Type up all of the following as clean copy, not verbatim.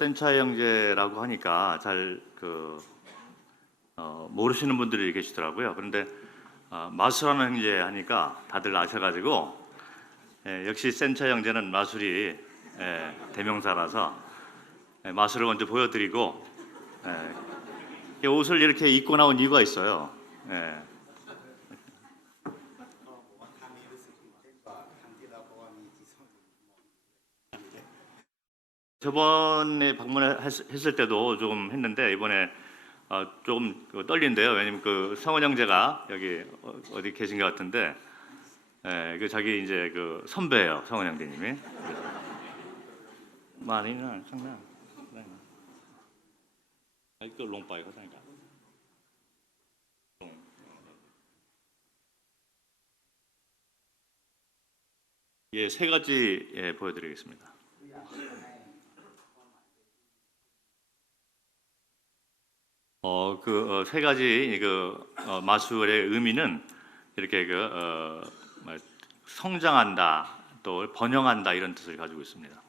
센차 형제라고 하니까 잘 모르시는 분들이 계시더라고요. 그런데 마술하는 형제 하니까 다들 아셔가지고 역시 센차 형제는 마술이 대명사라서 마술을 먼저 보여드리고 이 옷을 이렇게 입고 나온 이유가 있어요. 저번에 방문했을 때도 좀 했는데 이번에 조금 떨린대요. 왜냐면 성원 형제가 여기 어디 계신 것 같은데, 그 자기 이제 선배예요, 성원 형제님이. 많이는 상당. 그 롱바이 하다니까. 예, 세 가지 보여드리겠습니다. 세 가지 마술의 의미는 이렇게 성장한다, 또 번영한다 이런 뜻을 가지고 있습니다.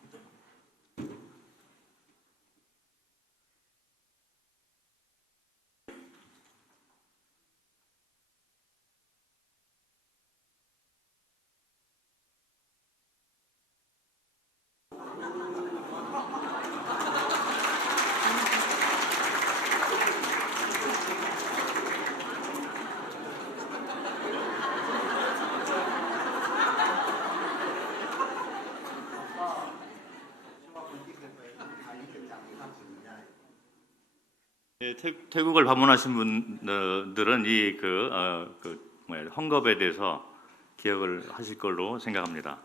태국을 방문하신 분들은 이 헝겊에 대해서 기억을 하실 걸로 생각합니다.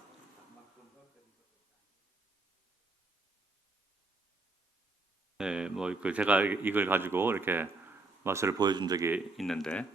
네, 제가 이걸 가지고 이렇게 맛을 보여준 적이 있는데,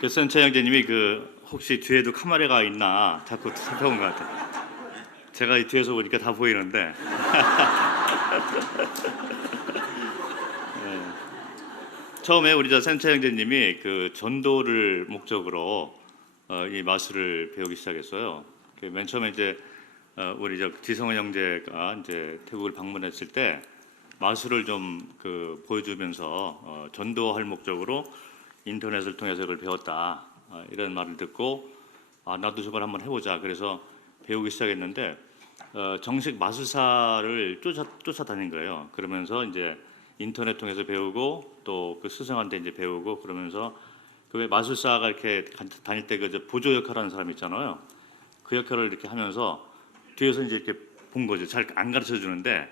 그 센차 형제님이 그 혹시 뒤에도 카메라가 있나 자꾸 살펴본 것 같아요. 제가 이 뒤에서 보니까 다 보이는데. 예. 처음에 우리 저 센차 형제님이 그 전도를 목적으로 이 마술을 배우기 시작했어요. 맨 처음에 이제 우리 저 지성원 형제가 이제 태국을 방문했을 때 마술을 좀 그 보여주면서 전도할 목적으로 인터넷을 통해서 그걸 배웠다 이런 말을 듣고 나도 저걸 한번 해보자 그래서 배우기 시작했는데 정식 마술사를 쫓아다닌 거예요. 그러면서 이제 인터넷 통해서 배우고 또 그 스승한테 이제 배우고 그러면서 그 왜 마술사가 이렇게 다닐 때 그 보조 역할하는 사람 있잖아요. 그 역할을 이렇게 하면서 뒤에서 이제 이렇게 본 거죠. 잘 안 가르쳐 주는데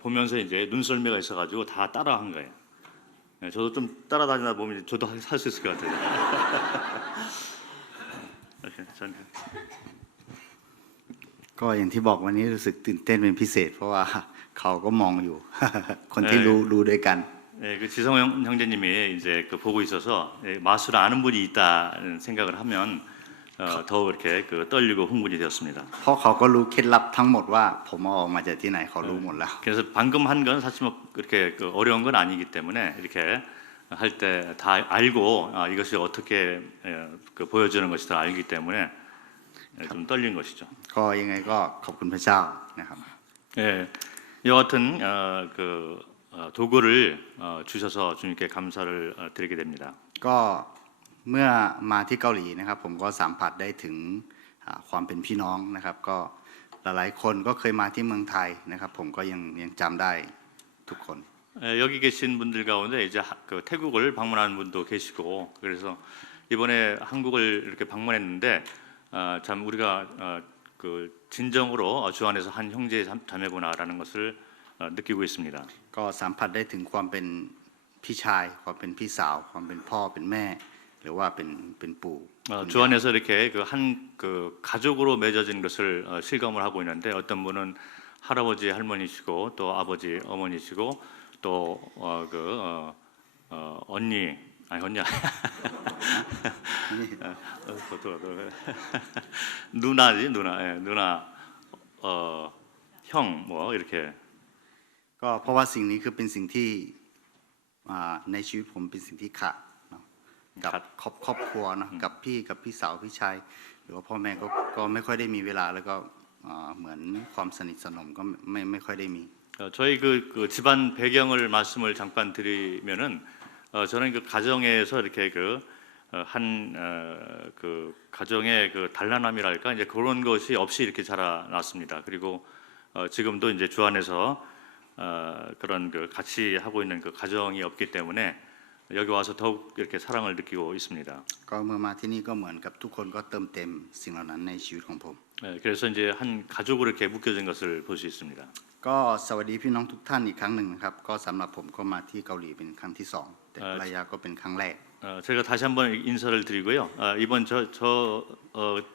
보면서 이제 눈썰매가 있어가지고 다 따라한 거예요. 저도 좀 따라다니다 보면 저도 할 수 있을 것 같아요. 전 ก็อย่างที่บอกวันนี้รู้สึกตื่นเต้นเป็นพิเศษเพราะว่าเขาก็มองอยู่ คนที่รู้ด้วยกัน 네, 그 지성 형제님이 이제 그 보고 있어서 마술을 아는 분이 있다는 생각을 하면 더 이렇게 그 떨리고 흥분이 되었습니다. เพราะเขาก็รู้เคล็ดลับทั้งหมดว่าผมเอาออกมาจากที่ไหนเขารู้หมดแล้ว 그래서 방금 한 건 사실 뭐 그렇게 그 어려운 건 아니기 때문에 이렇게 할 때 다 알고 이것이 어떻게 그 보여주는 것이다 알기 때문에 좀 떨린 것이죠. ก็ยังไงก็ขอบคุณพระเจ้านะครับ 예, 여하튼 그 도구를 주셔서 주님께 감사를 드리게 됩니다. ก็เมื่อมาที่เกาหลีนะครับผมก็สัมผัสได้ถึงความเป็นพี่น้องนะครับก็หลายๆคนก็เคยมาที่เมืองไทยนะครับผมก็ยังจำได้ทุกคน 여기 계신 분들 가운데 이제 그 태국을 방문하는 분도 계시고 그래서 이번에 한국을 이렇게 방문했는데 참 우리가 그 진정으로 주 안에서 한 형제 자매구나라는 것을 느끼고 있습니다. ก็สัมผัสได้ถึงความเป็นพี่ชายความเป็นพี่สาวความเป็นพ่อเป็นแม่หรือว่าเป็นปู่ 주 안에서 이렇게 그 한 그 가족으로 맺어진 것을 실감을 하고 있는데 어떤 분은 할아버지 할머니시고 또 아버지 어머니시고 또 언니 아니 언니 누나지 누나 예, 누나 형 뭐 이렇게 ก็เพราะว่าสิ่งนี้คือเป็นสิ่งที่ในชีวิตผมเป็นสิ่งที่ขาดเนาะกับครอบครัวเนาะกับพี่สาวพี่ชายหรือว่าพ่อแม่ก็ไม่ค่อยได้มีเวลาแล้วก็เหมือนความสนิทสนมก็ไม่ค่อยได้มี 저희 그 집안 배경을 말씀을 잠깐 드리면은 저는 그 가정에서 이렇게 그 가정의 그 단란함이랄까 이제 그런 것이 없이 이렇게 자라났습니다. 그리고 지금도 이제 주 안에서 그런 그 같이 하고 있는 그 가정이 없기 때문에 여기 와서 더욱 이렇게 사랑을 느끼고 있습니다. ก็เมื่อมาที่นี่ก็เหมือนกับทุกคนก็เติมเต็มสิ่งเหล่านั้นในชีวิตของผม 그래서 이제 한 가족으로 이렇게 묶여진 것을 볼 수 있습니다. ก็สวัสดีพี่น้องทุกท่านอีกครั้งหนึ่งนะครับก็สำหรับผมก็มาที่เกาหลีเป็นครั้งที่สองแต่ภรรยาก็เป็นครั้งแรก 제가 다시 한번 인사를 드리고요. 이번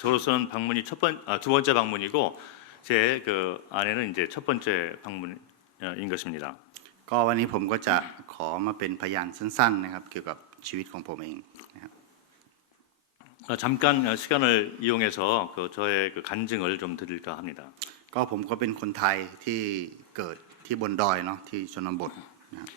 저로서는 방문이 두 번째 방문이고 제 그 아내는 이제 첫 번째 방문인 것입니다. ก็วันนี้ผมก็จะขอมาเป็นพยานสั้นๆนะครับเกี่ยวกับชีวิตของผมเองนะครับ 잠깐 시간을 이용해서 저의 그 간증을 좀 드릴까 합니다. ก็ผมก็เป็นคนไทยที่เกิดที่บนดอยเนาะที่ชนบทนะครับ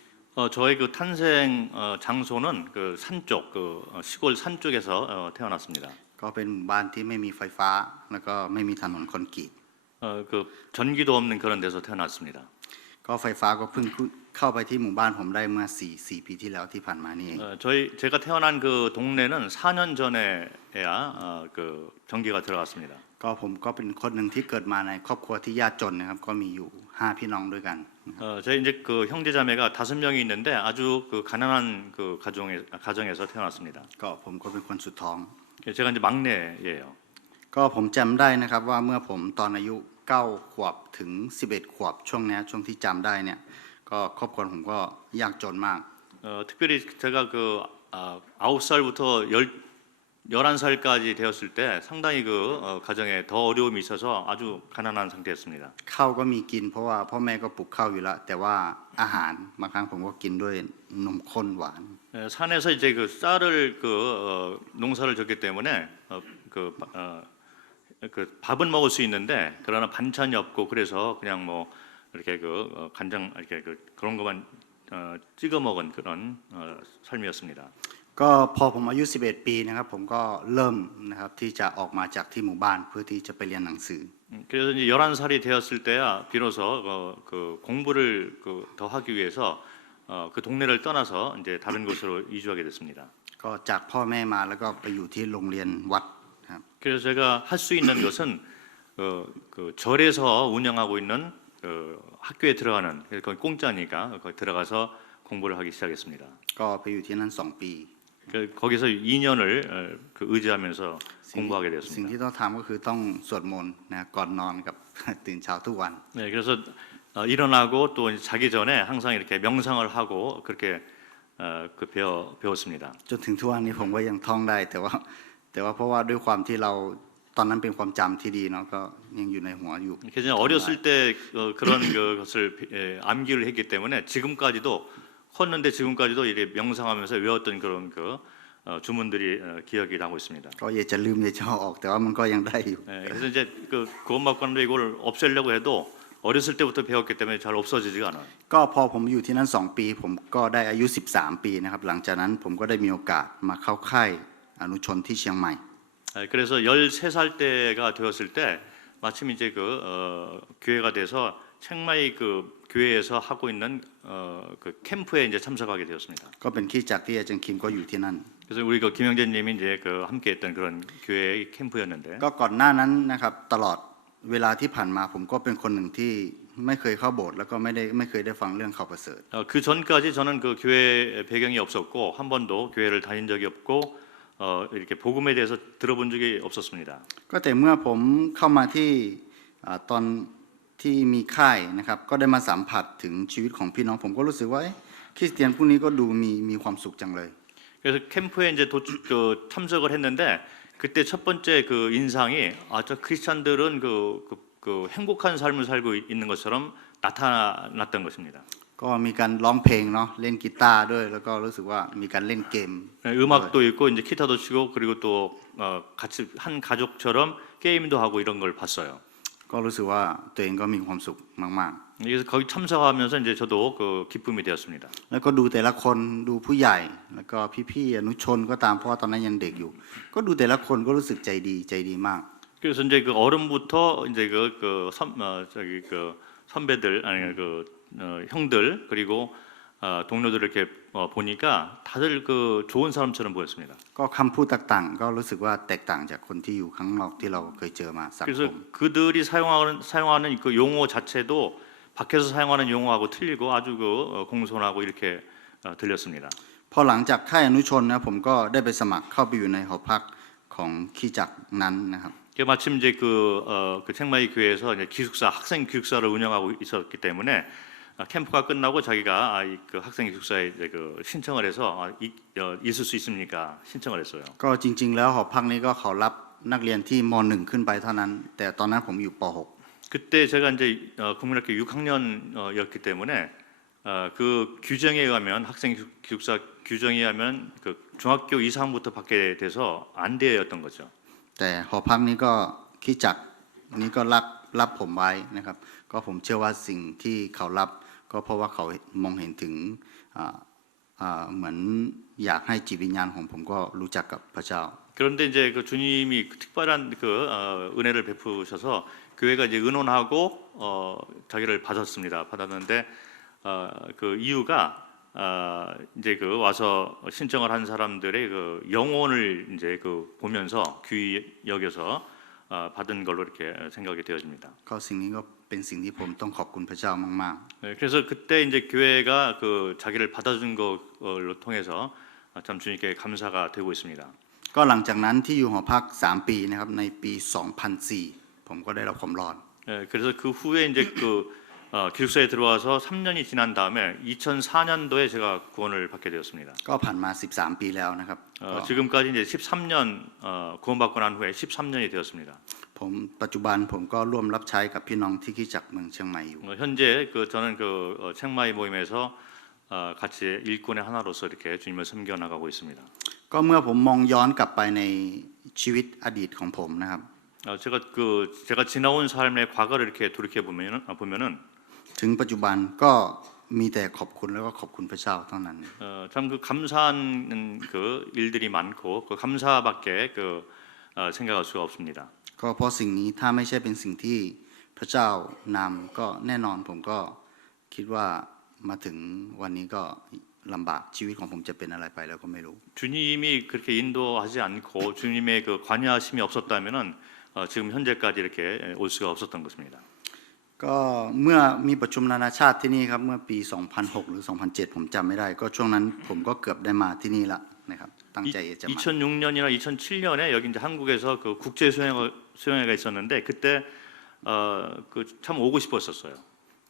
저의 그 탄생 장소는 그 산 쪽, 그 시골 산 쪽에서 태어났습니다. ก็เป็นหมู่บ้านที่ไม่มีไฟฟ้าแล้วก็ไม่มีถนนคอนกรีต 그 전기도 없는 그런 데서 태어났습니다. ก็ไฟฟ้าก็เพิ่งเข้าไปที่หมู่บ้านผมได้เมื่อ4ปีที่แล้วที่ผ่านมานี่เอง 제가 태어난 그 동네는 4년 전에야 그 전기가 들어갔습니다. ก็ผมก็เป็นคนหนึ่งที่เกิดมาในครอบครัวที่ยากจนนะครับก็มีอยู่5พี่น้องด้วยกัน 저희 이제 그 형제자매가 5명이 있는데 아주 그 가난한 그 가정에서 태어났습니다. ก็ผมก็เป็นคนสุดท้อง 제가 이제 막내예요. ก็ผมจำได้นะครับว่าเมื่อผมตอนอายุ9 ขวบถึง11 ขวบช่วงนี้ช่วงที่จำได้เนี่ยก็ครอบครัวผมก็ยากจนมาก 특별히 제가 그 9살부터 11살까지 되었을 때 상당히 그 가정에 더 어려움이 있어서 아주 가난한 상태였습니다. ข้าวก็มีกินเพราะว่าพ่อแม่ก็ปลูกข้าวอยู่แล้วแต่ว่าอาหารบางครั้งผมก็กินด้วยนมข้นหวาน 산에서 이제 그 쌀을 농사를 졌기 때문에 그 밥은 먹을 수 있는데 그러나 반찬이 없고 그래서 그냥 뭐 이렇게 간장 이렇게 그런 것만 찍어 먹은 그런 삶이었습니다. ก็พอผมอายุ11 ปีนะครับผมก็เริ่มนะครับที่จะออกมาจากที่หมู่บ้านเพื่อที่จะไปเรียนหนังสือ 그래서 이제 11살이 되었을 때야 비로소 그 공부를 더 하기 위해서 그 동네를 떠나서 이제 다른 곳으로 이주하게 됐습니다. ก็จากพ่อแม่มาแล้วก็ไปอยู่ที่โรงเรียนวัดครับ 그래서 제가 할 수 있는 것은 그 절에서 운영하고 있는 학교에 들어가는 거기 공짜니까 거기 들어가서 공부를 하기 시작했습니다. ก็ไปอยู่ที่นั่น2 ปี 거기서 2년을 의지하면서 สิ่ง 공부하게 สิ่ง 되었습니다. ที่ต้องทำก็คือต้องสวดมนต์นะก่อนนอนกับ ตื่นเช้าทุกวัน 네, 그래서 일어나고 또 자기 전에 항상 이렇게 명상을 하고 그렇게 배웠습니다. จนถึงทุกวันนี้ผมก็ยังท่องได้แต่ว่าเพราะว่าด้วยความที่เราตอนนั้นเป็นความจำที่ดีเนาะก็ยังอยู่ในหัวอยู่ 그래서 어렸을 때 그런 것을 암기를 했기 때문에 지금까지도 컸는데 지금까지도 이렇게 명상하면서 외웠던 그런 주문들이 기억이 나고 있습니다. ก็อยากจะลืมอยากจะเอาออกแต่ว่ามันก็ยังได้อยู่ 네, 그래서 이제 구원받고 이걸 없애려고 해도 어렸을 때부터 배웠기 때문에 잘 없어지지가 않아요. ก็พอผมอยู่ที่นั่น2 ปีผมก็ได้อายุ13 ปีนะครับหลังจากนั้นผมก็ได้มีโอกาสมาเข้าค่ายอนุชนที่เชียงใหม่ 그래서 13살 때가 되었을 때 마침 이제 교회가 돼서 책마이 교회에서 하고 있는 그 캠프에 이제 참석하게 되었습니다. ก็เป็นคริสตจักรที่อาจารย์คิมก็อยู่ที่นั่น 그래서 우리 김영재님이 이제 함께했던 그런 교회 캠프였는데 ก็ก่อนหน้านั้นนะครับตลอดเวลาที่ผ่านมาผมก็เป็นคนหนึ่งที่ไม่เคยเข้าโบสถ์แล้วก็ไม่เคยได้ฟังเรื่องข่าวประเสริฐ 그 전까지 저는 그 교회 배경이 없었고 한 번도 교회를 다닌 적이 없고 이렇게 복음에 대해서 들어본 적이 없었습니다. ก็แต่เมื่อผมเข้ามาที่ตอนที่มีค่ายนะครับก็ได้มาสัมผัสถึงชีวิตของพี่น้องผมก็รู้สึกว่าคริสเตียนพวกนี้ก็ดูมีความสุขจังเลย 그래서 캠프에 이제 참석을 했는데 그때 첫 번째 그 인상이 저 크리스찬들은 그 행복한 삶을 살고 있는 것처럼 나타났던 것입니다. ก็มีการร้องเพลงเนาะเล่นกีตาร์ด้วยแล้วก็รู้สึกว่ามีการเล่นเกม 음악도 있고 이제 기타도 치고 그리고 또 같이 한 가족처럼 게임도 하고 이런 걸 봤어요. ก็รู้สึกว่าตัวเองก็มีความสุขมาก 그래서 거기 참석하면서 이제 저도 기쁨이 되었습니다. ๆแล้วก็ดูแต่ละคนดูผู้ใหญ่แล้วก็พี่ๆอนุชนก็ตามเพราะว่าตอนนั้นยังเด็กอยู่ ก็ดูแต่ละคนก็รู้สึกใจดีมาก 그래서 이제 그 어른부터 이제 선배들 아니 형들 그리고 동료들 이렇게 보니까 다들 좋은 사람처럼 보였습니다. ก็คำพูดต่างๆก็รู้สึกว่าแตกต่างจากคนที่อยู่ข้างนอกที่เราเคยเจอมาสังค 그래서 ม 그들이 사용하는 그 용어 자체도 밖에서 사용하는 용어하고 틀리고 아주 공손하고 이렇게 들렸습니다. พอหลังจากค่ายอนุชนนะผมก็ได้ไปสมัครเข้าไปอยู่ในหอพักของคริสตจักรนั้นนะครับ 마침 이제 그 책마이 교회에서 이제 학생 기숙사를 운영하고 있었기 때문에 캠프가 끝나고 자기가 그 학생 기숙사에 이제 신청을 해서 있을 수 있습니까? 신청을 했어요. ก็จริงๆแล้วหอพักนี้ก็เขารับนักเรียนที่ม .1 ขึ้นไปเท่านั้น แต่ตอนนั้นผมอยู่ป .6 그때 제가 이제 국민학교 6학년이었기 때문에 그 규정에 의하면 학생 기숙사 규정에 의하면 그 중학교 이상부터 받게 돼서 안 되었던 거죠. แต่หอพักนี้ก็คริสตจักรนี้ก็รับผมไว้นะครับก็ผมเชื่อว่าสิ่งที่เขารับก็เพราะว่าเขามองเห็นถึงเหมือนอยากให้จิตวิญญาณของผมก็รู้จักกับพระเจ้า 그런데 이제 그 주님이 특별한 은혜를 베푸셔서 교회가 이제 의논하고 자기를 받았는데 그 이유가 이제 와서 신청을 한 사람들의 영혼을 이제 보면서 귀히 여겨서 받은 걸로 이렇게 생각이 되어집니다. ก็สิ่งนี้ก็เป็นสิ่งที่ผมต้องขอบคุณพระเจ้ามาก 그래서 그때 이제 교회가 자기를 받아준 걸로 통해서 참 주님께 감사가 되고 있습니다. ๆก็หลังจากนั้นที่อยู่หอพัก3 ปีนะครับในปี 2004 ผมก็ได้รับความรอด 그래서 그 후에 이제 기숙사에 들어와서 3년이 지난 다음에 2004년도에 제가 구원을 받게 되었습니다. ก็ผ่านมา 13 ปีแล้วนะครับก็ 지금까지 이제 13년 구원받고 난 후에 13년이 되었습니다. ผมปัจจุบันผมก็ร่วมรับใช้กับพี่น้องที่คริสตจักรเมืองเชียงใหม่อยู่ 현재 저는 책마이 모임에서 같이 일꾼의 하나로서 이렇게 주님을 섬겨 나가고 있습니다. ก็เมื่อผมมองย้อนกลับไปในชีวิตอดีตของผมนะครับ 제가 지나온 삶의 과거를 이렇게 돌이켜 보면은 ถึงปัจจุบันก็มีแต่ขอบคุณแล้วก็ขอบคุณพระเจ้าเท่านั้น 참 감사한 일들이 많고 그 감사밖에 생각할 수가 없습니다. ก็เพราะสิ่งนี้ถ้าไม่ใช่เป็นสิ่งที่พระเจ้านำก็แน่นอนผมก็คิดว่ามาถึงวันนี้ก็ลำบากชีวิตของผมจะเป็นอะไรไปแล้วก็ไม่รู้ 주님이 그렇게 인도하지 않고 주님의 관여하심이 없었다면은 지금 현재까지 이렇게 올 수가 없었던 것입니다. ก็เมื่อมีประชุมนานาชาติที่นี่ครับเมื่อปี 2006 หรือ 2007 ผมจำไม่ได้ก็ช่วงนั้นผมก็เกือบได้มาที่นี่ละนะครับตั้งใจจะมา 2006년이나 2007년에 여기 이제 한국에서 국제 수영회가 있었는데 그때 참 오고 싶었었어요.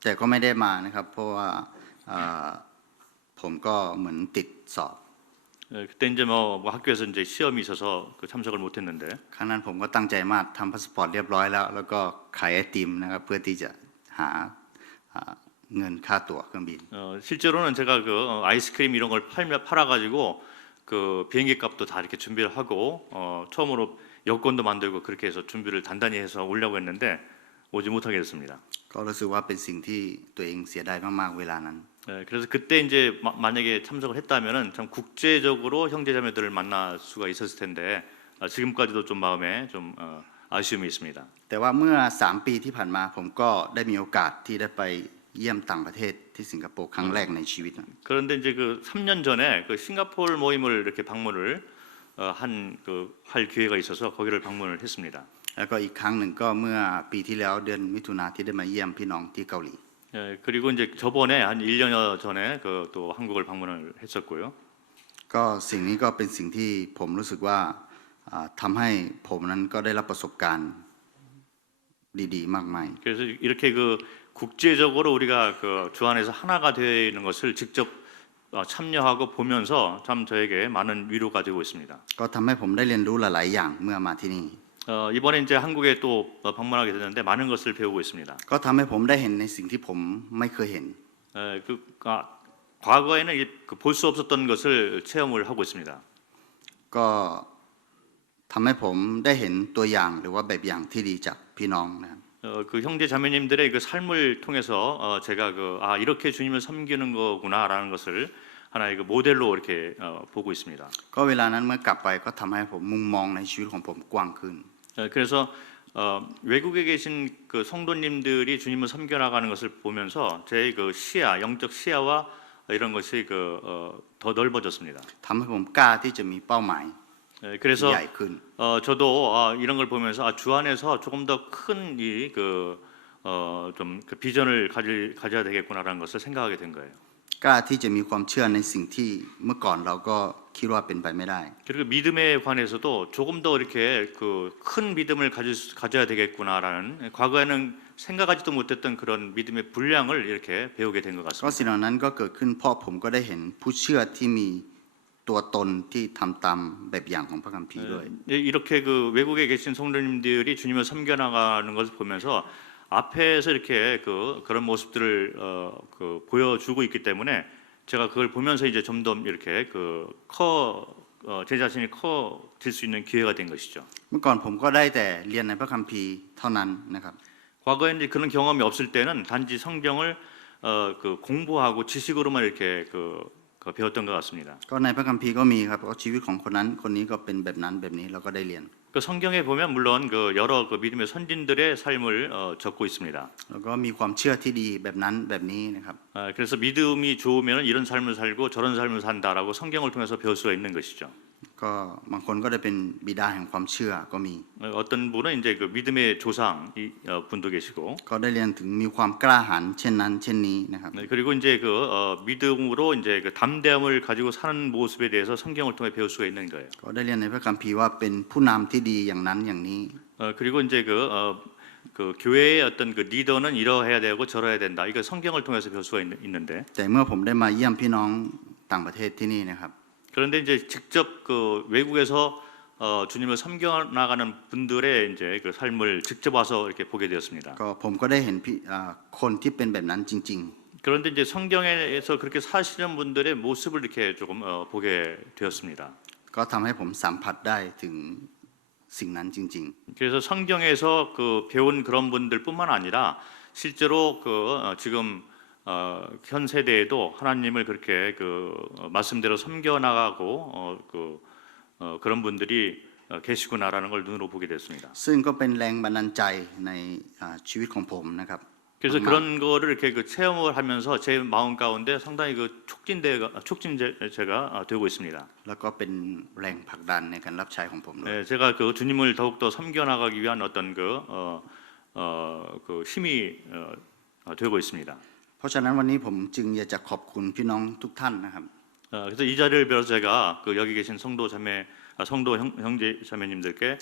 แต่ก็ไม่ได้มานะครับเพราะว่าผมก็เหมือนติดสอบ 그때 이제 뭐 학교에서 이제 시험이 있어서 참석을 못했는데 ครั้งนั้นผมก็ตั้งใจมากทำพาสปอร์ตเรียบร้อยแล้วแล้วก็ขายไอติมนะครับเพื่อที่จะหาเงินค่าตั๋วเครื่องบิน 실제로는 제가 아이스크림 이런 걸 팔아가지고 비행기 값도 다 이렇게 준비를 하고 처음으로 여권도 만들고 그렇게 해서 준비를 단단히 해서 오려고 했는데 오지 못하게 됐습니다. ก็รู้สึกว่าเป็นสิ่งที่ตัวเองเสียดายมากๆเวลานั้น 그래서 그때 이제 만약에 참석을 했다면은 참 국제적으로 형제자매들을 만날 수가 있었을 텐데 지금까지도 좀 마음에 좀 아쉬움이 있습니다. แต่ว่าเมื่อ3 ปีที่ผ่านมาผมก็ได้มีโอกาสที่ได้ไปเยี่ยมต่างประเทศที่สิงคโปร์ครั้งแรกในชีวิต 그런데 이제 3년 전에 싱가포르 모임을 이렇게 방문을 할 기회가 있어서 거기를 방문을 했습니다. แล้วก็อีกครั้งหนึ่งก็เมื่อปีที่แล้วเดือนมิถุนาที่ได้มาเยี่ยมพี่น้องที่เกาหลี 그리고 이제 저번에 한 1년여 전에 또 한국을 방문을 했었고요. ก็สิ่งนี้ก็เป็นสิ่งที่ผมรู้สึกว่าทำให้ผมนั้นก็ได้รับประสบการณ์ดีๆมากมาย 그래서 이렇게 국제적으로 우리가 주 안에서 하나가 되는 것을 직접 참여하고 보면서 참 저에게 많은 위로 가지고 있습니다. ก็ทำให้ผมได้เรียนรู้หลายๆอย่างเมื่อมาที่นี่ 이번에 이제 한국에 또 방문하게 됐는데 많은 것을 배우고 있습니다. ก็ทำให้ผมได้เห็นในสิ่งที่ผมไม่เคยเห็น 과거에는 볼 수 없었던 것을 체험을 하고 있습니다. ก็ทำให้ผมได้เห็นตัวอย่างหรือว่าแบบอย่างที่ดีจากพี่น้องนะครับ 형제 자매님들의 삶을 통해서 제가 이렇게 주님을 섬기는 거구나라는 것을 하나의 모델로 이렇게 보고 있습니다. ก็เวลานั้นเมื่อกลับไปก็ทำให้ผมมุมมองในชีวิตของผมกว้างขึ้น 그래서 외국에 계신 성도님들이 주님을 섬겨 나가는 것을 보면서 제 시야, 영적 시야와 이런 것이 더 넓어졌습니다. ทำให้ผมกล้าที่จะมีเป้าหมาย 그래서 ใหญ่ขึ้น 저도 이런 걸 보면서 주 안에서 조금 더 큰 비전을 가져야 되겠구나라는 것을 생각하게 된 거예요. กล้าที่จะมีความเชื่อในสิ่งที่เมื่อก่อนเราก็คิดว่าเป็นไปไม่ได้ 그리고 믿음에 관해서도 조금 더 이렇게 큰 믿음을 가져야 되겠구나라는 과거에는 생각하지도 못했던 그런 믿음의 분량을 이렇게 배우게 된 것 ก็ 같습니다. สิ่งเหล่านั้นก็เกิดขึ้นเพราะผมก็ได้เห็นผู้เชื่อที่มีตัวตนที่ทำตามแบบอย่างของพระคัมภีร์ด้วย 이렇게 외국에 계신 성도님들이 주님을 섬겨 나가는 것을 보면서 앞에서 이렇게 그런 모습들을 보여주고 있기 때문에 제가 그걸 보면서 이제 점점 이렇게 제 자신이 커질 수 있는 기회가 된 것이죠. เมื่อก่อนผมก็ได้แต่เรียนในพระคัมภีร์เท่านั้นนะครับ 과거에 이제 그런 경험이 없을 때는 단지 성경을 공부하고 지식으로만 이렇게 배웠던 것 같습니다. ก็ในพระคัมภีร์ก็มีครับว่าชีวิตของคนนั้นคนนี้ก็เป็นแบบนั้นแบบนี้เราก็ได้เรียน 성경에 보면 물론 여러 믿음의 선진들의 삶을 적고 있습니다. แล้วก็มีความเชื่อที่ดีแบบนั้นแบบนี้นะครับ 그래서 믿음이 좋으면 이런 삶을 살고 저런 삶을 산다라고 성경을 통해서 배울 수가 있는 것이죠. ก็บางคนก็ได้เป็นบิดาแห่งความเชื่อก็มี 어떤 분은 이제 믿음의 조상 분도 계시고 ก็ได้เรียนถึงมีความกล้าหาญเช่นนั้นเช่นนี้นะครับ 그리고 이제 믿음으로 이제 담대함을 가지고 사는 모습에 대해서 성경을 통해 배울 수가 있는 거예요. ก็ได้เรียนในพระคัมภีร์ว่าเป็นผู้นำที่ดีอย่างนั้นอย่างนี้ 그리고 이제 그 교회의 어떤 그 리더는 이러해야 되고 저러해야 된다. 이거 성경을 통해서 배울 수가 있는데 แต่เมื่อผมได้มาเยี่ยมพี่น้องต่างประเทศที่นี่นะครับ 그런데 이제 직접 그 외국에서 주님을 섬겨 나가는 분들의 이제 그 삶을 직접 와서 이렇게 보게 되었습니다. ก็ผมก็ได้เห็นคนที่เป็นแบบนั้นจริง 그런데 이제 성경에서 그렇게 사시는 분들의 모습을 이렇게 조금 보게 되었습니다. ๆ ก็ทำให้ผมสัมผัสได้ถึงสิ่งนั้นจริง 그래서 성경에서 그 배운 그런 분들뿐만 아니라 실제로 그 지금 현 세대에도 하나님을 그렇게 그 말씀대로 섬겨 나가고 그런 분들이 계시구나라는 걸 눈으로 보게 됐습니다. ๆ ซึ่งก็เป็นแรงบันดาลใจในชีวิตของผมนะครับ 그래서 그런 거를 이렇게 그 체험을 하면서 제 마음 가운데 상당히 그 촉진제가 되고 있습니다. แล้วก็เป็นแรงผลักดันในการรับใช้ของผมด้วย 네, 제가 그 주님을 더욱더 섬겨 나가기 위한 어떤 그 힘이 되고 있습니다. เพราะฉะนั้นวันนี้ผมจึงอยากจะขอบคุณพี่น้องทุกท่านนะครับ 그래서 이 자리를 빌어서 제가 그 여기 계신 성도 형제 자매님들께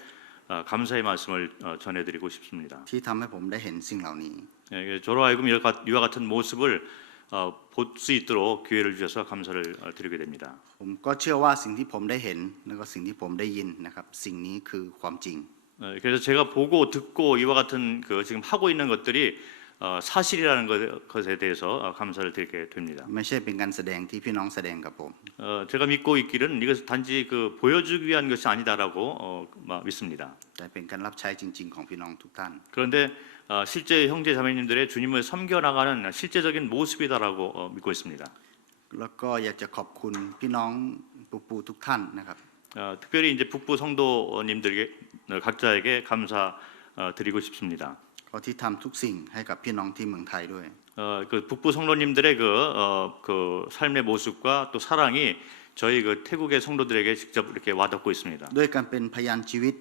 감사의 말씀을 전해드리고 싶습니다. ที่ทำให้ผมได้เห็นสิ่งเหล่านี้ 저로 하여금 이와 같은 모습을 볼 수 있도록 기회를 주셔서 감사를 드리게 됩니다. ผมก็เชื่อว่าสิ่งที่ผมได้เห็นแล้วก็สิ่งที่ผมได้ยินนะครับสิ่งนี้คือความจริง 그래서 제가 보고 듣고 이와 같은 그 지금 하고 있는 것들이 사실이라는 것에 대해서 감사를 드리게 됩니다. ไม่ใช่เป็นการแสดงที่พี่น้องแสดงกับผม 제가 믿고 있기는 이것은 단지 그 보여주기 위한 것이 아니다라고 믿습니다. แต่เป็นการรับใช้จริงๆของพี่น้องทุกท่าน 그런데 실제 형제 자매님들의 주님을 섬겨 나가는 실제적인 모습이다라고 믿고 있습니다. แล้วก็อยากจะขอบคุณพี่น้องปูทุกท่านนะครับ 특별히 이제 북부 성도님들에게 각자에게 감사 드리고 싶습니다. ก็ที่ทำทุกสิ่งให้กับพี่น้องที่เมืองไทยด้วย 그 북부 성도님들의 그 삶의 모습과 또 사랑이 저희 그 태국의 성도들에게 직접 이렇게 와닿고 있습니다. ด้วยการเป็นพยานชีวิต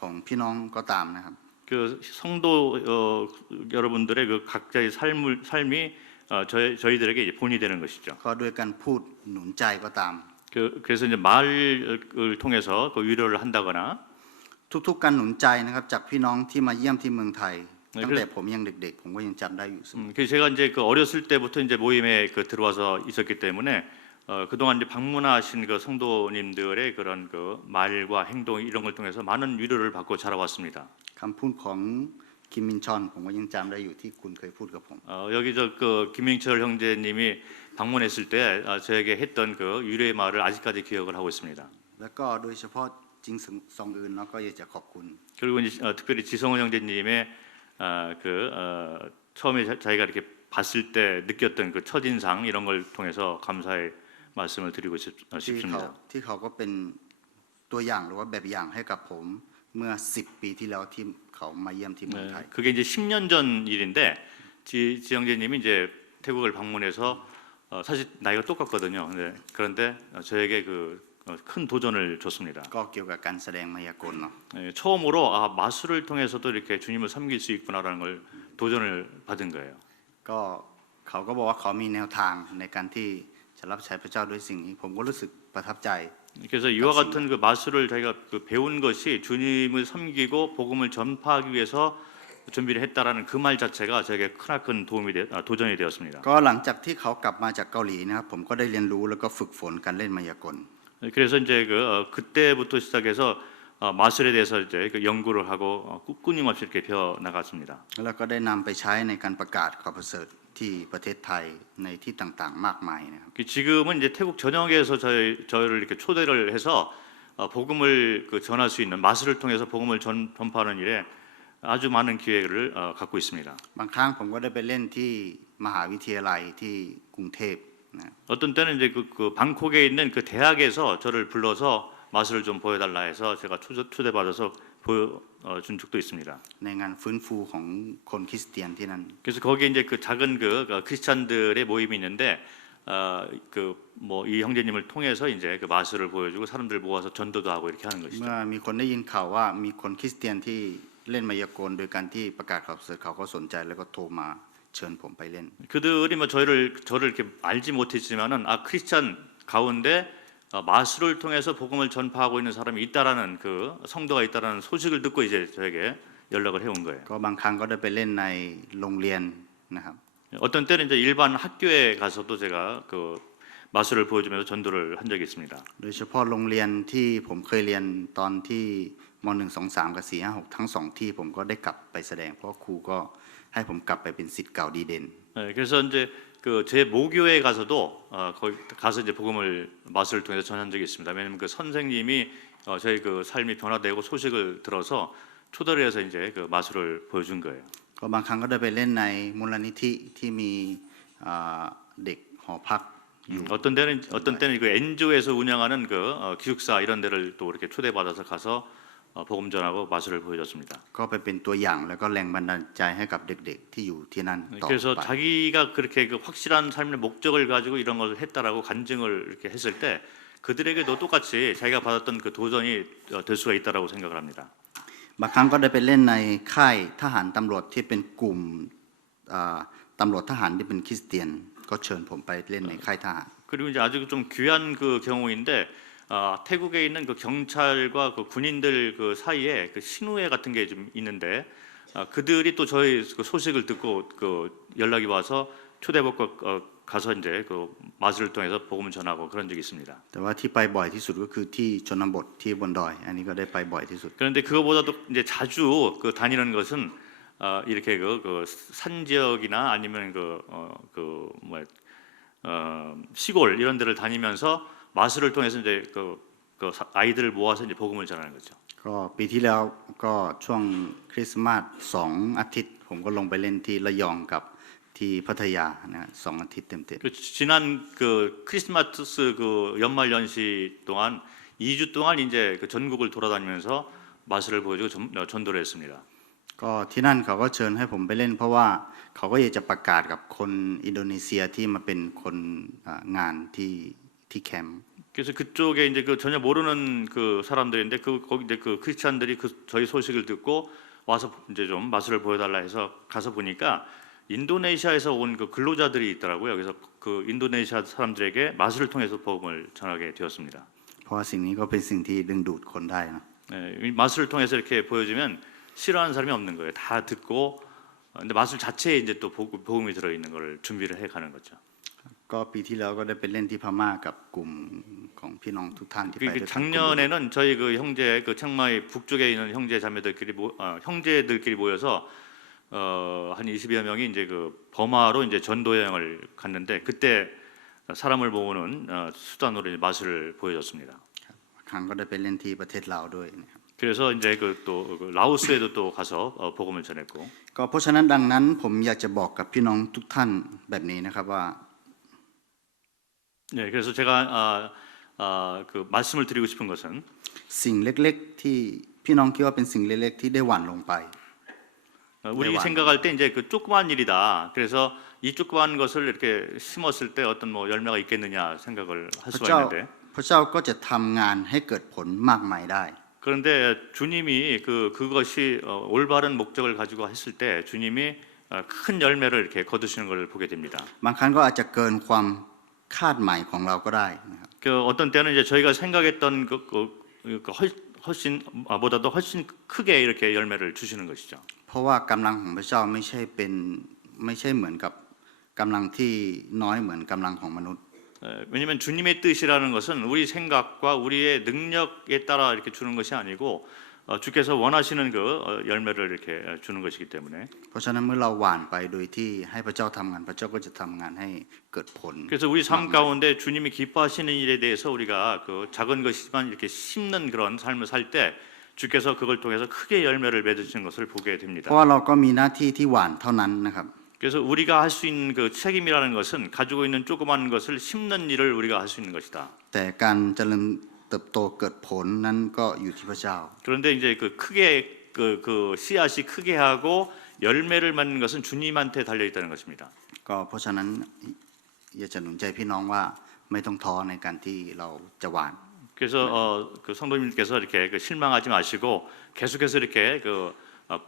ของพี่น้องก็ตามนะครับ 그 성도 여러분들의 그 각자의 삶이 저희들에게 이제 본이 되는 것이죠. ก็ด้วยการพูดหนุนใจก็ตาม 그래서 이제 말을 통해서 그 위로를 한다거나 ทุกๆการหนุนใจนะครับจากพี่น้องที่มาเยี่ยมที่เมืองไทยตั้งแต่ผมยังเด็กๆผมก็ยังจำได้อยู่เสมอ 그래서 제가 이제 그 어렸을 때부터 이제 모임에 그 들어와서 있었기 때문에 그동안 이제 방문하신 그 성도님들의 그런 그 말과 행동 이런 걸 통해서 많은 위로를 받고 자라왔습니다. คำพูดของคิมมินชอนผมก็ยังจำได้อยู่ที่คุณเคยพูดกับผม 여기 그 김명철 형제님이 방문했을 때 저에게 했던 그 위로의 말을 아직까지 기억을 하고 있습니다. แล้วก็โดยเฉพาะจริงซองอื่นเราก็อยากจะขอบคุณ 그리고 이제 특별히 지성훈 형제님의 처음에 자기가 이렇게 봤을 때 느꼈던 그 첫인상 이런 걸 통해서 감사의 말씀을 드리고 ที่ 싶습니다. เขาก็เป็นตัวอย่างหรือว่าแบบอย่างให้กับผมเมื่อ10 ปีที่แล้วที่เขามาเยี่ยมที่เมืองไทย 그게 이제 10년 전 일인데 지형제님이 이제 태국을 방문해서 사실 나이가 똑같거든요. 그런데 저에게 큰 도전을 줬습니다. ก็เกี่ยวกับการแสดงมายากลเนาะ 처음으로 마술을 통해서도 이렇게 주님을 섬길 수 있구나라는 걸 도전을 받은 거예요. ก็เขาก็บอกว่าเขามีแนวทางในการที่จะรับใช้พระเจ้าด้วยสิ่งนี้ผมก็รู้สึกประทับใจ 그래서 이와 같은 그 마술을 자기가 배운 것이 주님을 섬기고 복음을 전파하기 위해서 준비를 했다라는 그 말 자체가 저에게 크나큰 도전이 되었습니다. ก็หลังจากที่เขากลับมาจากเกาหลีนะครับผมก็ได้เรียนรู้แล้วก็ฝึกฝนการเล่นมายากล 그래서 이제 그때부터 시작해서 마술에 대해서 이제 연구를 하고 끊임없이 이렇게 배워 나갔습니다. แล้วก็ได้นำไปใช้ในการประกาศข่าวประเสริฐที่ประเทศไทยในที่ต่างๆมากมายนะครับ 지금은 이제 태국 전역에서 저희를 이렇게 초대를 해서 복음을 전할 수 있는 마술을 통해서 복음을 전파하는 일에 아주 많은 기회를 갖고 있습니다. บางครั้งผมก็ได้ไปเล่นที่มหาวิทยาลัยที่กรุงเทพนะ 어떤 때는 이제 그 방콕에 있는 그 대학에서 저를 불러서 마술을 좀 보여달라 해서 제가 초대받아서 보여준 적도 있습니다. ในงานฟื้นฟูของคนคริสเตียนที่นั่น 그래서 거기에 이제 그 작은 그 크리스찬들의 모임이 있는데 이 형제님을 통해서 이제 그 마술을 보여주고 사람들 모아서 전도도 하고 이렇게 하는 것이죠. เมื่อมีคนได้ยินข่าวว่ามีคนคริสเตียนที่เล่นมายากลโดยการที่ประกาศข่าวประเสริฐเขาก็สนใจแล้วก็โทรมาเชิญผมไปเล่น 그들이 저를 이렇게 알지 못했지만은 크리스찬 가운데 마술을 통해서 복음을 전파하고 있는 사람이 있다라는 그 성도가 있다라는 소식을 듣고 이제 저에게 연락을 해온 거예요. ก็บางครั้งก็ได้ไปเล่นในโรงเรียนนะครับ 어떤 때는 이제 일반 학교에 가서도 제가 그 마술을 보여주면서 전도를 한 적이 있습니다. โดยเฉพาะโรงเรียนที่ผมเคยเรียนตอนที่ม.1 2 3 กับ 4 5 6 ทั้งสองที่ผมก็ได้กลับไปแสดงเพราะครูก็ให้ผมกลับไปเป็นศิษย์เก่าดีเด่น 그래서 이제 그 제 모교에 가서도 거기 가서 이제 복음을 마술을 통해서 전한 적이 있습니다. 왜냐하면 그 선생님이 저희 그 삶이 변화되고 소식을 들어서 초대를 해서 이제 그 마술을 보여준 거예요. ก็บางครั้งก็ได้ไปเล่นในมูลนิธิที่มีเด็กหอพักอยู่ 어떤 때는 그 NGO에서 운영하는 그 기숙사 이런 데를 또 이렇게 초대받아서 가서 복음 전하고 마술을 보여줬습니다. ก็ไปเป็นตัวอย่างแล้วก็แรงบันดาลใจให้กับเด็กๆที่อยู่ที่นั่นต่อ 그래서 ไป 자기가 그렇게 그 확실한 삶의 목적을 가지고 이런 것을 했다라고 간증을 이렇게 했을 때 그들에게도 똑같이 자기가 받았던 그 도전이 될 수가 있다라고 생각을 합니다. บางครั้งก็ได้ไปเล่นในค่ายทหารตำรวจที่เป็นกลุ่มตำรวจทหารที่เป็นคริสเตียนก็เชิญผมไปเล่นในค่ายทหาร 그리고 이제 아주 좀 귀한 그 경우인데 태국에 있는 그 경찰과 그 군인들 그 사이에 그 신우회 같은 게 좀 있는데 그들이 또 저희 그 소식을 듣고 그 연락이 와서 초대받고 가서 이제 그 마술을 통해서 복음을 전하고 그런 적이 있습니다. แต่ว่าที่ไปบ่อยที่สุดก็คือที่ชนบทที่บนดอยอันนี้ก็ได้ไปบ่อยที่สุด 그런데 그거보다도 이제 자주 그 다니는 것은 이렇게 그 산 지역이나 아니면 시골 이런 데를 다니면서 마술을 통해서 이제 그 아이들을 모아서 이제 복음을 전하는 거죠. ก็ปีที่แล้วก็ช่วงคริสต์มาส2 อาทิตย์ผมก็ลงไปเล่นที่ระยองกับที่พัทยานะ2 อาทิตย์เต็ม 그 지난 그 크리스마스 그 연말 연시 동안 2주 동안 이제 그 전국을 돌아다니면서 마술을 보여주고 전도를 했습니다. ๆก็ที่นั่นเขาก็เชิญให้ผมไปเล่นเพราะว่าเขาก็อยากจะประกาศกับคนอินโดนีเซียที่มาเป็นคนงานที่แคมป์ 그래서 그쪽에 이제 그 전혀 모르는 그 사람들인데 거기 이제 그 크리스찬들이 저희 소식을 듣고 와서 이제 좀 마술을 보여달라 해서 가서 보니까 인도네시아에서 온 그 근로자들이 있더라고요. 그래서 그 인도네시아 사람들에게 마술을 통해서 복음을 전하게 되었습니다. เพราะว่าสิ่งนี้ก็เป็นสิ่งที่ดึงดูดคนได้นะ 이 마술을 통해서 이렇게 보여주면 싫어하는 사람이 없는 거예요. 다 듣고 근데 마술 자체에 이제 또 복음이 들어 있는 걸 준비를 해 가는 거죠. ก็ปีที่แล้วก็ได้ไปเล่นที่พม่ากับกลุ่มของพี่น้องทุกท่านที่ไป 그 ด้วยกัน 작년에는 저희 그 형제 그 청마이 북쪽에 있는 형제 자매들끼리 형제들끼리 모여서 한 20여 명이 이제 그 버마로 이제 전도 여행을 갔는데 그때 사람을 모으는 수단으로 이제 마술을 보여줬습니다. ครั้งก็ได้ไปเล่นที่ประเทศลาวด้วยนะครับ 그래서 이제 그 또 라오스에도 또 가서 복음을 전했고 ก็เพราะฉะนั้นดังนั้นผมอยากจะบอกกับพี่น้องทุกท่านแบบนี้นะครับว่า 네, 그래서 제가 그 말씀을 드리고 싶은 것은 สิ่งเล็กๆที่พี่น้องคิดว่าเป็นสิ่งเล็กๆที่ได้หว่านลงไป 우리 생각할 때 이제 그 조그만 일이다. 그래서 이 조그만 것을 이렇게 심었을 때 어떤 뭐 열매가 있겠느냐 생각을 할 พระ 수가 เจ้า 있는데 พระเจ้าก็จะทำงานให้เกิดผลมากมายได้ 그런데 주님이 그것이 올바른 목적을 가지고 했을 때 주님이 큰 열매를 이렇게 거두시는 것을 보게 됩니다. บางครั้งก็อาจจะเกินความคาดหมายของเราก็ได้นะครับ 그 어떤 때는 이제 저희가 생각했던 훨씬 보다도 훨씬 크게 이렇게 열매를 주시는 것이죠. เพราะว่ากำลังของพระเจ้าไม่ใช่เหมือนกับกำลังที่น้อยเหมือนกำลังของมนุษย์ 왜냐하면 주님의 뜻이라는 것은 우리 생각과 우리의 능력에 따라 이렇게 주는 것이 아니고 주께서 원하시는 그 열매를 이렇게 주는 것이기 때문에 เพราะฉะนั้นเมื่อเราหว่านไปโดยที่ให้พระเจ้าทำงานพระเจ้าก็จะทำงานให้เกิดผล 그래서 우리 삶 가운데 주님이 기뻐하시는 일에 대해서 우리가 그 작은 것이지만 이렇게 심는 그런 삶을 살 때 주께서 그걸 통해서 크게 열매를 맺으시는 것을 보게 เพ 됩니다. ราะว่าเราก็มีหน้าที่ที่หว่านเท่านั้นนะครับ 그래서 우리가 할 수 있는 그 책임이라는 것은 가지고 있는 조그만 것을 심는 일을 우리가 할 수 있는 것이다. แต่การเจริญเติบโตเกิดผลนั้นก็อยู่ที่พระเจ้า 그런데 이제 그 크게 그 씨앗이 크게 하고 열매를 맺는 것은 주님한테 달려 있다는 것입니다. ก็เพราะฉะนั้นอยากจะหนุนใจพี่น้องว่าไม่ต้องท้อในการที่เราจะหว่าน 그래서 그 성도님께서 이렇게 그 실망하지 마시고 계속해서 이렇게 그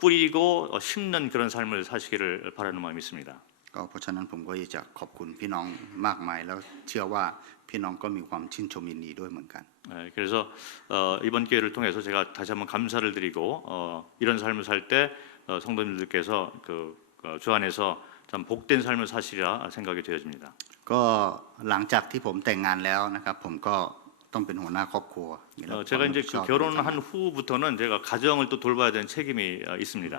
뿌리고 심는 그런 삶을 사시기를 바라는 마음이 있습니다. ก็เพราะฉะนั้นผมก็อยากจะขอบคุณพี่น้องมากมายแล้วเชื่อว่าพี่น้องก็มีความชื่นชมยินดีด้วยเหมือนกัน 그래서 이번 기회를 통해서 제가 다시 한번 감사를 드리고 이런 삶을 살 때 성도님들께서 주 안에서 참 복된 삶을 사시리라 생각이 되어집니다. ก็หลังจากที่ผมแต่งงานแล้วนะครับผมก็ต้องเป็นหัวหน้าครอบครัวมีรับ 제가 이제 ผิดชอบ 결혼한 후부터는 제가 가정을 또 돌봐야 되는 책임이 있습니다.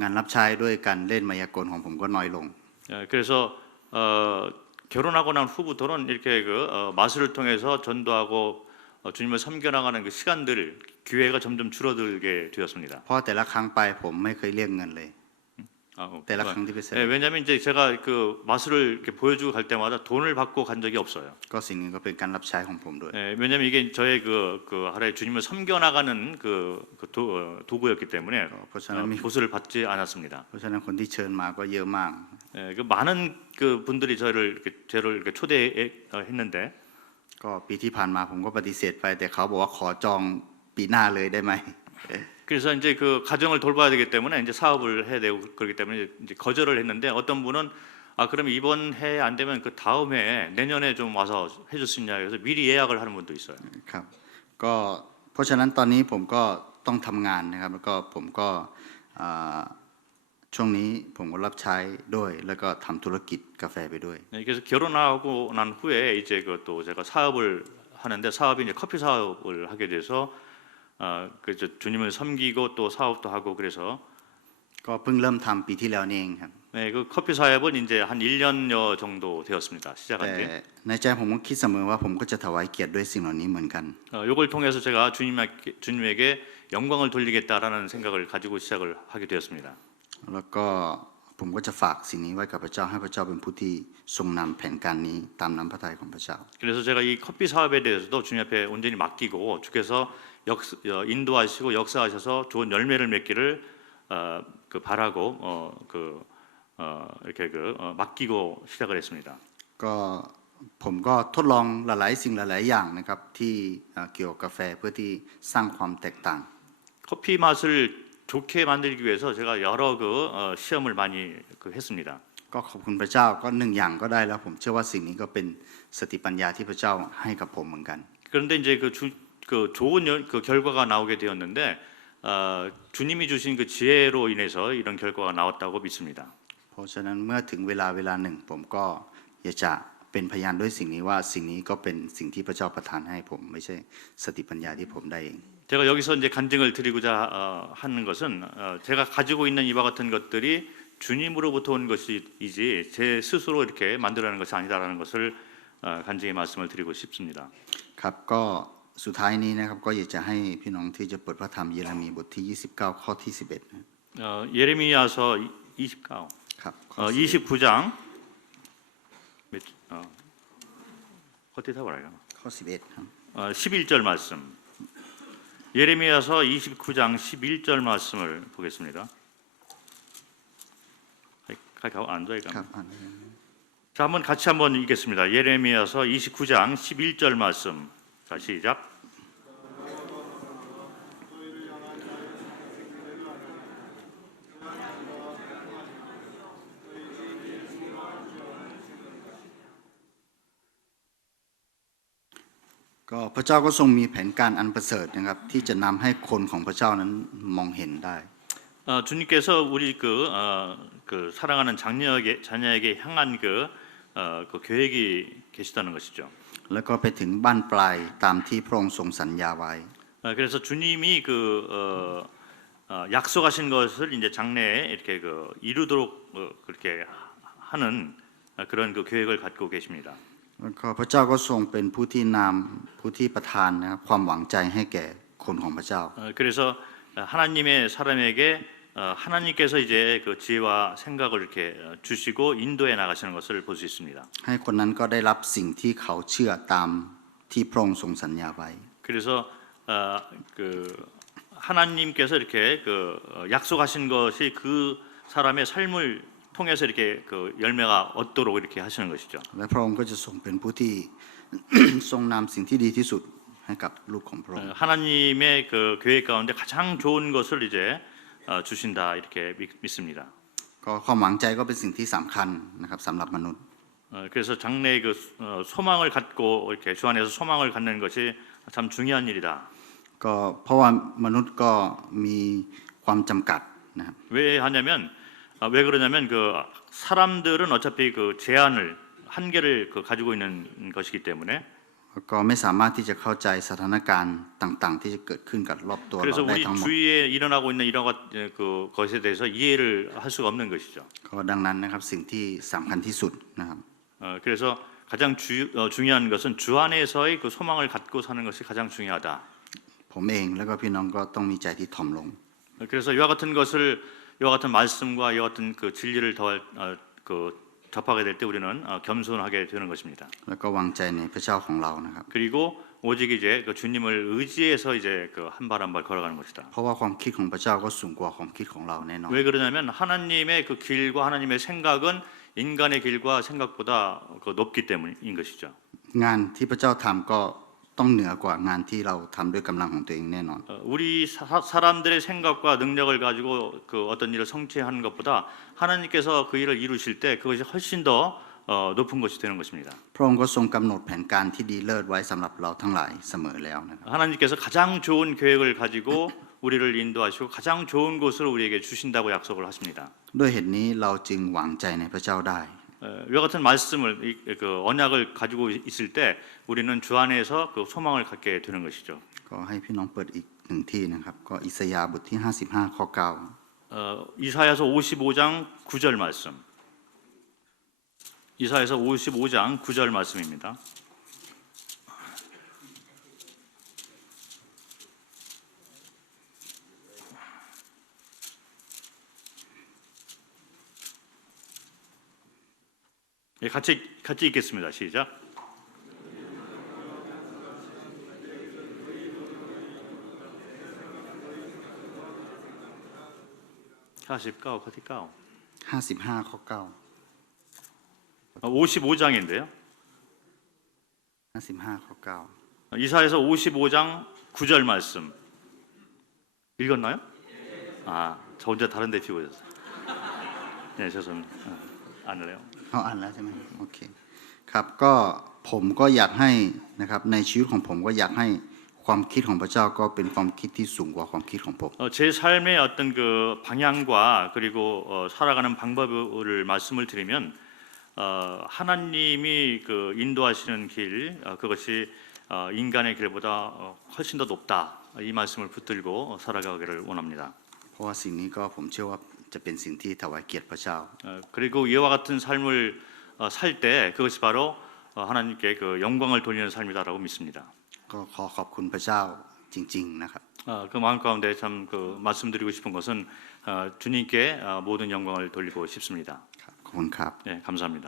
งานรับใช้ด้วยการเล่นมายากลของผมก็น้อยลง 그래서 결혼하고 난 후부터는 이렇게 마술을 통해서 전도하고 주님을 섬겨나가는 그 시간들 기회가 점점 줄어들게 되었습니다. เพราะแต่ละครั้งไปผมไม่เคยเรียกเงินเลย แต่ละครั้งที่ไปเสด็จ 왜냐하면 이제 제가 그 마술을 이렇게 보여주고 갈 때마다 돈을 받고 간 적이 없어요. ก็สิ่งหนึงก็เป็นการรับใช้ของผมด้วย 왜냐하면 이게 저의 하나의 주님을 섬겨나가는 도구였기 때문에 보수를 받지 않았습니다. เพราะฉะนั้นคนที่เชิญมาก็เยอะมาก 그 많은 분들이 저를 이렇게 초대했는데 ก็ปีที่ผ่านมาผมก็ปฏิเสธไปแต่เขาบอกว่าขอจองปีหน้าเลยได้ไหม 그래서 이제 그 가정을 돌봐야 되기 때문에 이제 사업을 해야 되고 그렇기 때문에 이제 거절을 했는데 어떤 분은 그럼 이번 해에 안 되면 그 다음 해에 내년에 좀 와서 해줄 수 있냐 해서 미리 예약을 하는 분도 있어요. ครับก็เพราะฉะนั้นตอนนี้ผมก็ต้องทำงานนะครับแล้วก็ผมก็อ่าช่วงนี้ผมก็รับใช้ด้วยแล้วก็ทำธุรกิจกาแฟไปด้วย 그래서 결혼하고 난 후에 이제 또 제가 사업을 하는데 사업이 이제 커피 사업을 하게 돼서 그래서 주님을 섬기고 또 사업도 하고 그래서 ก็เพิ่งเริ่มทำปีที่แล้วนี่เองครับ 그 커피 사업은 이제 한 1년여 정도 되었습니다. 시작한 แต่ 지. ในใจผมก็คิดเสมอว่าผมก็จะถวายเกียรติด้วยสิ่งเหล่านี้เหมือนกัน 이걸 통해서 제가 주님에게 영광을 돌리겠다라는 생각을 가지고 시작을 하게 되었습니다. แล้วก็ผมก็จะฝากสิ่งนี้ไว้กับพระเจ้าให้พระเจ้าเป็นผู้ที่ทรงนำแผนการนี้ตามน้ำพระทัยของพระเจ้า 그래서 제가 이 커피 사업에 대해서도 주님 앞에 온전히 맡기고 주께서 인도하시고 역사하셔서 좋은 열매를 맺기를 바라고 이렇게 맡기고 시작을 했습니다. ก็ผมก็ทดลองหลายๆสิ่งหลายๆอย่างนะครับที่เกี่ยวกับกาแฟเพื่อที่สร้างความแตกต่าง 커피 맛을 좋게 만들기 위해서 제가 여러 시험을 많이 했습니다. ก็ขอบคุณพระเจ้าก็หนึ่งอย่างก็ได้แล้วผมเชื่อว่าสิ่งนี้ก็เป็นสติปัญญาที่พระเจ้าให้กับผมเหมือนกัน 그런데 이제 좋은 결과가 나오게 되었는데 주님이 주신 그 지혜로 인해서 이런 결과가 나왔다고 믿습니다. เพราะฉะนั้นเมื่อถึงเวลาหนึ่งผมก็อยากจะเป็นพยานด้วยสิ่งนี้ว่าสิ่งนี้ก็เป็นสิ่งที่พระเจ้าประทานให้ผมไม่ใช่สติปัญญาที่ผมได้เอง 제가 여기서 이제 간증을 드리고자 하는 것은 제가 가지고 있는 이와 같은 것들이 주님으로부터 온 것이지 제 스스로 이렇게 만들어내는 것이 아니다라는 것을 간증의 말씀을 드리고 싶습니다. ครับก็สุดท้ายนี้นะครับก็อยากจะให้พี่น้องที่จะเปิดพระธรรมเยเรมีบทที่29ข้อที่11นะ 예레미야서 29, ครับ 29장 커티 타버려요. ข้อ11ครับ 11절 말씀. 예레미야서 29장 11절 말씀을 보겠습니다. 앉아있까? ครับอ่านได้ 자, 한번 같이 한번 읽겠습니다. 예레미야서 29장 11절 말씀. 자, 시작. ก็พระเจ้าก็ทรงมีแผนการอันประเสริฐนะครับที่จะนำให้คนของพระเจ้านั้นมองเห็นได้ 주님께서 우리 사랑하는 자녀에게 향한 그 계획이 계시다는 것이죠. แล้วก็ไปถึงบ้านปลายตามที่พระองค์ทรงสัญญาไว้ 그래서 주님이 약속하신 것을 이제 장래에 이렇게 이루도록 그렇게 하는 그런 계획을 갖고 계십니다. แล้วก็พระเจ้าก็ทรงเป็นผู้ที่นำผู้ที่ประทานนะครับความหวังใจให้แก่คนของพระเจ้า 그래서 하나님의 사람에게 하나님께서 이제 그 지혜와 생각을 이렇게 주시고 인도해 나가시는 것을 볼 수 있습니다. ให้คนนั้นก็ได้รับสิ่งที่เขาเชื่อตามที่พระองค์ทรงสัญญาไว้ 그래서 하나님께서 이렇게 약속하신 것이 그 사람의 삶을 통해서 이렇게 열매가 얻도록 이렇게 하시는 것이죠. และพระองค์ก็จะทรงเป็นผู้ที่ ทรงนำสิ่งที่ดีที่สุดให้กับลูกของพระองค์ 하나님의 계획 가운데 가장 좋은 것을 이제 주신다 이렇게 믿습니다. ก็ความหวังใจก็เป็นสิ่งที่สำคัญนะครับสำหรับมนุษย์ 그래서 장래의 그 소망을 갖고 이렇게 주 안에서 소망을 갖는 것이 참 중요한 일이다. ก็เพราะว่ามนุษย์ก็มีความจำกัดนะครับ 왜 하냐면 왜 그러냐면 그 사람들은 어차피 그 제한을 한계를 가지고 있는 것이기 때문에 ก็ไม่สามารถที่จะเข้าใจสถานการณ์ต่างๆ ที่จะเกิดขึ้นกับรอบตัว 그래서 เราได้ 우리 ทั้งหมด 주위에 일어나고 있는 이런 것에 대해서 이해를 할 수가 없는 것이죠. ก็ดังนั้นนะครับสิ่งที่สำคัญที่สุดนะครับ 그래서 가장 중요한 것은 주 안에서의 그 소망을 갖고 사는 것이 가장 중요하다. ผมเองแล้วก็พี่น้องก็ต้องมีใจที่ถ่อมลง 그래서 이와 같은 것을 이와 같은 말씀과 이와 같은 그 진리를 그 접하게 될 때 우리는 겸손하게 되는 것입니다. แล้วก็วางใจในพระเจ้าของเรานะครับ 그리고 오직 이제 그 주님을 의지해서 이제 그 한 발 한 발 걸어가는 것이다. เพราะว่าความคิดของพระเจ้าก็สูงกว่าความคิดของเราแน่นอน 왜 그러냐면 하나님의 그 길과 하나님의 생각은 인간의 길과 생각보다 그 높기 때문인 것이죠. งานที่พระเจ้าทำก็ต้องเหนือกว่างานที่เราทำด้วยกำลังของตัวเองแน่นอน 우리 사람들의 생각과 능력을 가지고 그 어떤 일을 성취하는 것보다 하나님께서 그 일을 이루실 때 그것이 훨씬 더 높은 것이 되는 것입니다. พระองค์ก็ทรงกำหนดแผนการที่ดีเลิศไว้สำหรับเราทั้งหลายเสมอแล้วนะครับ 하나님께서 가장 좋은 계획을 가지고 우리를 인도하시고 가장 좋은 곳을 우리에게 주신다고 약속을 하십니다. ด้วยเหตุนี้เราจึงหวังใจในพระเจ้าได้ 이와 같은 말씀을 그 언약을 가지고 있을 때 우리는 주 안에서 그 소망을 갖게 되는 것이죠. ก็ให้พี่น้องเปิดอีกหนึ่งที่นะครับก็อิสยาห์บทที่55ข้อ9 이사야서 55장 9절 말씀. 이사야서 55장 9절 말씀입니다. 예, 같이 읽겠습니다. 시작. (49) 커티 까오 55ข้อ9 55장인데요. 55ข้อ9 이사야서 55장 9절 말씀 읽었나요? 아, 저 혼자 다른 데 피고 있었어요. 네, 죄송합니다. 안 해요. เขาอ่านแล้วใช่ไหมโอเคครับก็ผมก็อยากให้นะครับในชีวิตของผมก็อยากให้ความคิดของพระเจ้าก็เป็นความคิดที่สูงกว่าความคิดของผม 제 삶의 어떤 그 방향과 그리고 살아가는 방법을 말씀을 드리면 하나님이 그 인도하시는 길 그것이 인간의 길보다 훨씬 더 높다 이 말씀을 붙들고 살아가기를 원합니다. เพราะว่าสิ่งนี้ก็ผมเชื่อว่าจะเป็นสิ่งที่ถวายเกียรติพระเจ้า 그리고 이와 같은 삶을 살 때 그것이 바로 하나님께 그 영광을 돌리는 삶이다라고 믿습니다. ก็ขอขอบคุณพระเจ้าจริงๆนะครับ 그 마음 가운데 참 그 말씀드리고 싶은 것은 주님께 모든 영광을 돌리고 싶습니다. ขอบคุณครับ 네, 감사합니다.